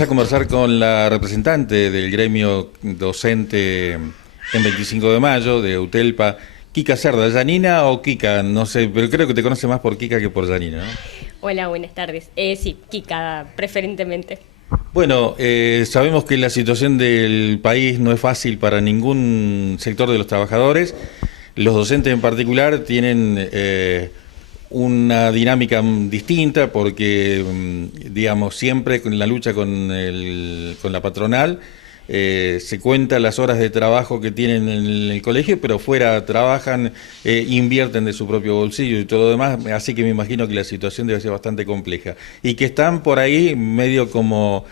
Vamos a conversar con la representante del gremio docente en 25 de mayo de UTELPA, Kika Cerda. ¿Yanina o Kika? No sé, pero creo que te conoce más por Kika que por Yanina, ¿no? Hola, buenas tardes. Sí, Kika, preferentemente. Bueno, sabemos que la situación del país no es fácil para ningún sector de los trabajadores. Los docentes en particular tienen una dinámica distinta porque, digamos, siempre con la lucha con la patronal se cuentan las horas de trabajo que tienen en el colegio, pero fuera trabajan, invierten de su propio bolsillo y todo lo demás, así que me imagino que la situación debe ser bastante compleja. Y que están por ahí medio como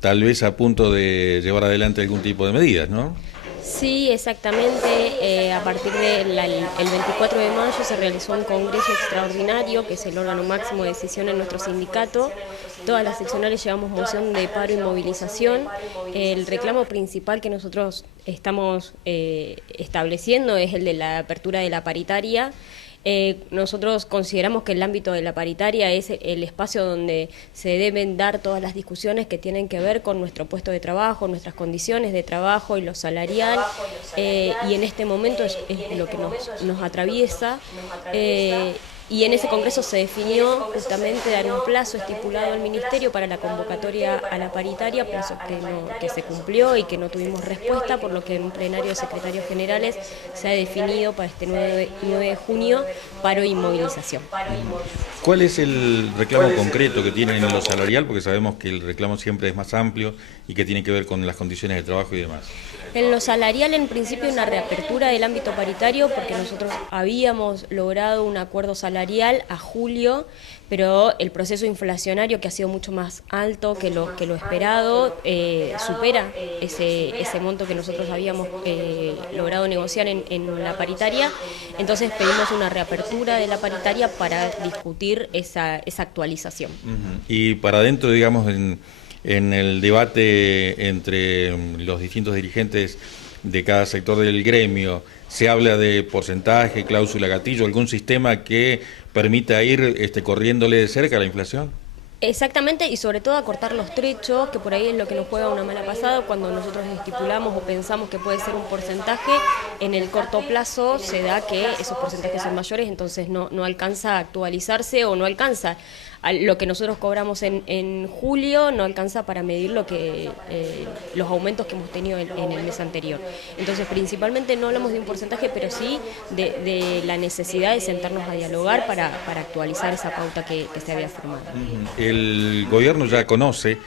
tal vez a punto de llevar adelante algún tipo de medidas, ¿no? Sí, exactamente. A partir del 24 de mayo se realizó un congreso extraordinario, que es el órgano máximo de decisión en nuestro sindicato. Todas las seccionales llevamos moción de paro y movilización. El reclamo principal que nosotros estamos estableciendo es el de la apertura de la paritaria. Nosotros consideramos que el ámbito de la paritaria es el espacio donde se deben dar todas las discusiones que tienen que ver con nuestro puesto de trabajo, nuestras condiciones de trabajo y lo salarial, y en este momento es lo que nos atraviesa. Y en ese congreso se definió justamente dar un plazo estipulado al Ministerio para la convocatoria a la paritaria, plazo que se cumplió y que no tuvimos respuesta, por lo que en un plenario de secretarios generales se ha definido para este 9 de junio paro y movilización. ¿Cuál es el reclamo concreto que tienen en lo salarial? Porque sabemos que el reclamo siempre es más amplio y que tiene que ver con las condiciones de trabajo y demás. En lo salarial, en principio, una reapertura del ámbito paritario, porque nosotros habíamos logrado un acuerdo salarial a julio, pero el proceso inflacionario, que ha sido mucho más alto que lo esperado, supera ese monto que nosotros habíamos logrado negociar en la paritaria. Entonces pedimos una reapertura de la paritaria para discutir esa actualización. Y para adentro, digamos, en el debate entre los distintos dirigentes de cada sector del gremio, ¿se habla de porcentaje, cláusula gatillo, algún sistema que permita ir corriéndole de cerca a la inflación? Exactamente, y sobre todo acortar los trechos, que por ahí es lo que nos juega una mala pasada cuando nosotros estipulamos o pensamos que puede ser un porcentaje. En el corto plazo se da que esos porcentajes son mayores, entonces no alcanza a actualizarse o no alcanza. Lo que nosotros cobramos en julio no alcanza para medir los aumentos que hemos tenido en el mes anterior. Entonces, principalmente no hablamos de un porcentaje, pero sí de la necesidad de sentarnos a dialogar para actualizar esa pauta que se había formado. El gobierno ya conoce,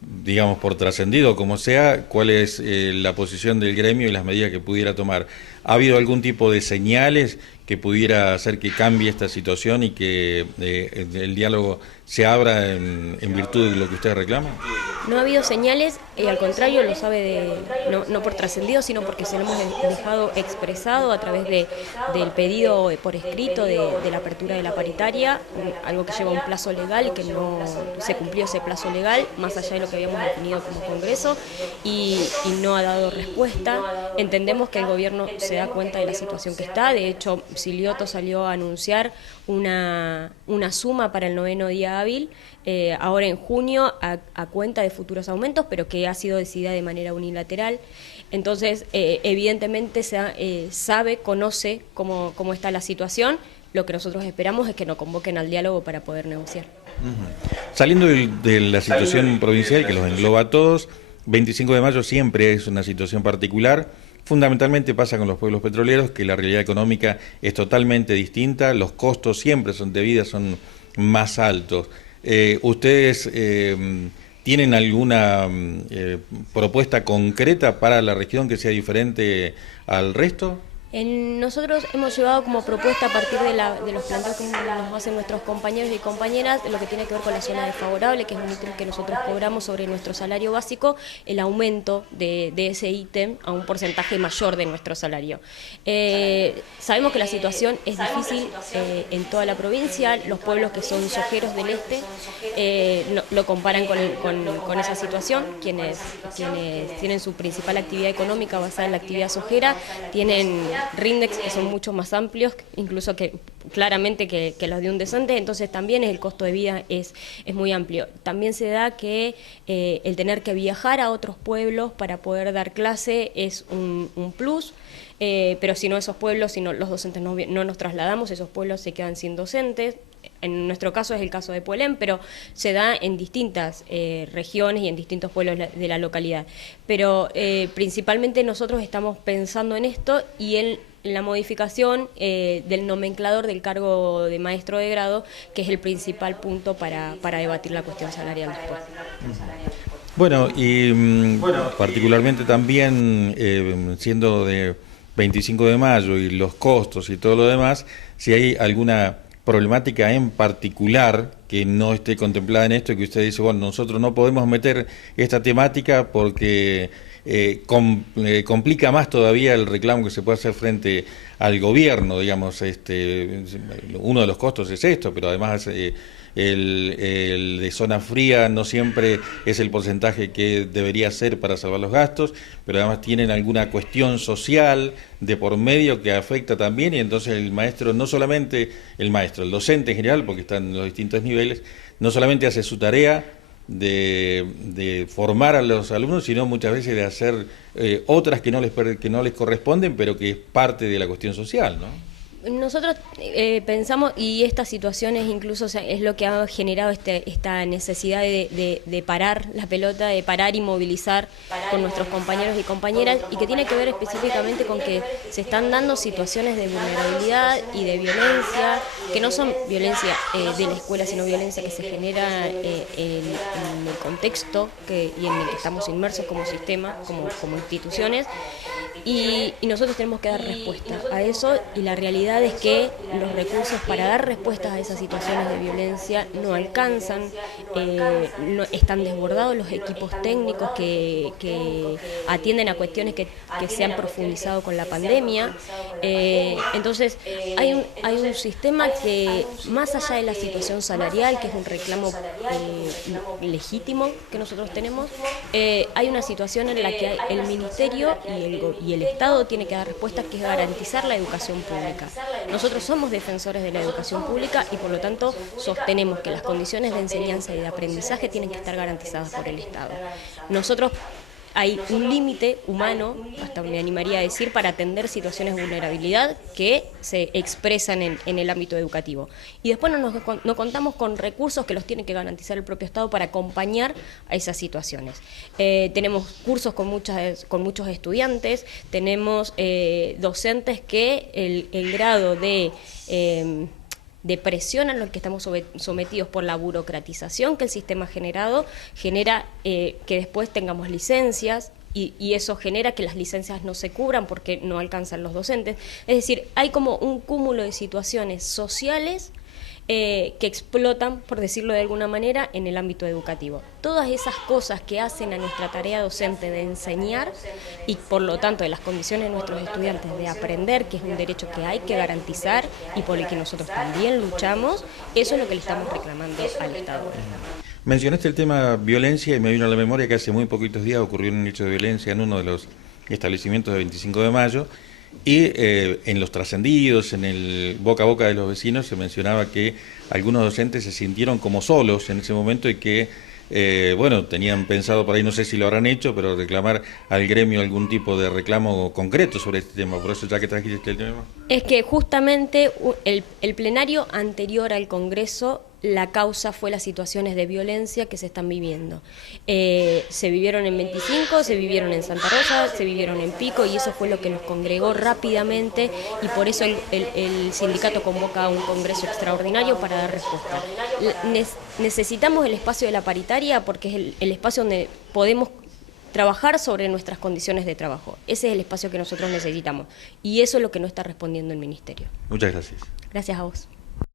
digamos por trascendido como sea, cuál es la posición del gremio y las medidas que pudiera tomar. ¿Ha habido algún tipo de señales que pudiera hacer que cambie esta situación y que el diálogo se abra en virtud de lo que ustedes reclaman? No ha habido señales, al contrario, lo sabe no por trascendido, sino porque se lo hemos dejado expresado a través del pedido por escrito de la apertura de la paritaria, algo que lleva un plazo legal y que no se cumplió ese plazo legal, más allá de lo que habíamos definido como Congreso, y no ha dado respuesta. Entendemos que el gobierno se da cuenta de la situación que está. De hecho, Silioto salió a anunciar una suma para el 9º día hábil, ahora en junio, a cuenta de futuros aumentos, pero que ha sido decidida de manera unilateral. Entonces, evidentemente conoce cómo está la situación. Lo que nosotros esperamos es que nos convoquen al diálogo para poder negociar. Saliendo de la situación provincial que los engloba a todos, 25 de mayo siempre es una situación particular. Fundamentalmente pasa con los pueblos petroleros, que la realidad económica es totalmente distinta, los costos siempre de vida son más altos. ¿Ustedes tienen alguna propuesta concreta para la región que sea diferente al resto? Nosotros hemos llevado como propuesta, a partir de los planteos que nos hacen nuestros compañeros y compañeras, lo que tiene que ver con la zona desfavorable, que es un ítem que nosotros cobramos sobre nuestro salario básico, el aumento de ese ítem a un porcentaje mayor de nuestro salario. Sabemos que la situación es difícil en toda la provincia. Los pueblos que son sojeros del este lo comparan con esa situación. Quienes tienen su principal actividad económica basada en la actividad sojera tienen RINDEX que son mucho más amplios, incluso que claramente que los de un docente, entonces también el costo de vida es muy amplio. También se da que el tener que viajar a otros pueblos para poder dar clase es un plus, pero si no esos pueblos, si no, los docentes no nos trasladamos, esos pueblos se quedan sin docentes. En nuestro caso es el caso de Puelén, pero se da en distintas regiones y en distintos pueblos de la localidad. Pero principalmente nosotros estamos pensando en esto y en la modificación del nomenclador del cargo de maestro de grado, que es el principal punto para debatir la cuestión salarial después. Bueno, y particularmente también siendo de 25 de mayo y los costos y todo lo demás, si hay alguna problemática en particular que no esté contemplada en esto y que usted dice, bueno, nosotros no podemos meter esta temática porque complica más todavía el reclamo que se puede hacer frente al gobierno, digamos, uno de los costos es esto, pero además el de zona fría no siempre es el porcentaje que debería ser para salvar los gastos, pero además tienen alguna cuestión social de por medio que afecta también, y entonces el maestro, no solamente el maestro, el docente en general, porque están en los distintos niveles, no solamente hace su tarea de formar a los alumnos, sino muchas veces de hacer otras que no les corresponden, pero que es parte de la cuestión social, ¿no? Nosotros pensamos, y estas situaciones incluso es lo que ha generado esta necesidad de parar la pelota, de parar y movilizar con nuestros compañeros y compañeras, y que tiene que ver específicamente con que se están dando situaciones de vulnerabilidad y de violencia, que no son violencia de la escuela, sino violencia que se genera en el contexto y en el que estamos inmersos como sistema, como instituciones. Y nosotros tenemos que dar respuesta a eso, y la realidad es que los recursos para dar respuestas a esas situaciones de violencia no alcanzan, no, están desbordados los equipos técnicos que atienden a cuestiones que se han profundizado con la pandemia. Entonces hay un sistema que, más allá de la situación salarial, que es un reclamo legítimo que nosotros tenemos, hay una situación en la que el Ministerio y el Estado tiene que dar respuestas, que es garantizar la educación pública. Nosotros somos defensores de la educación pública y por lo tanto sostenemos que las condiciones de enseñanza y de aprendizaje tienen que estar garantizadas por el Estado. Nosotros hay un límite humano, hasta me animaría a decir, para atender situaciones de vulnerabilidad que se expresan en el ámbito educativo. Y después no contamos con recursos que los tiene que garantizar el propio Estado para acompañar a esas situaciones. Tenemos cursos con muchos estudiantes, tenemos docentes que el grado de presión a los que estamos sometidos por la burocratización que el sistema ha generado, genera que después tengamos licencias, y eso genera que las licencias no se cubran porque no alcanzan los docentes. Es decir, hay como un cúmulo de situaciones sociales que explotan, por decirlo de alguna manera, en el ámbito educativo. Todas esas cosas que hacen a nuestra tarea docente de enseñar, y por lo tanto de las condiciones de nuestros estudiantes de aprender, que es un derecho que hay que garantizar y por el que nosotros también luchamos, eso es lo que le estamos reclamando al Estado. Mencionaste el tema violencia y me vino a la memoria que hace muy poquitos días ocurrió un hecho de violencia en uno de los establecimientos de 25 de mayo, y en los trascendidos, en el boca a boca de los vecinos, se mencionaba que algunos docentes se sintieron como solos en ese momento y que, bueno, tenían pensado por ahí, no sé si lo habrán hecho, pero reclamar al gremio algún tipo de reclamo concreto sobre este tema. Por eso, ya que trajiste el tema. Es que justamente el plenario anterior al Congreso, la causa fue las situaciones de violencia que se están viviendo. Se vivieron en 25, se vivieron en Santa Rosa, se vivieron en Pico, y eso fue lo que nos congregó rápidamente, y por eso el sindicato convoca a un congreso extraordinario para dar respuesta. Necesitamos el espacio de la paritaria porque es el espacio donde podemos trabajar sobre nuestras condiciones de trabajo. Ese es el espacio que nosotros necesitamos, y eso es lo que no está respondiendo el Ministerio. Muchas gracias. Gracias a vos.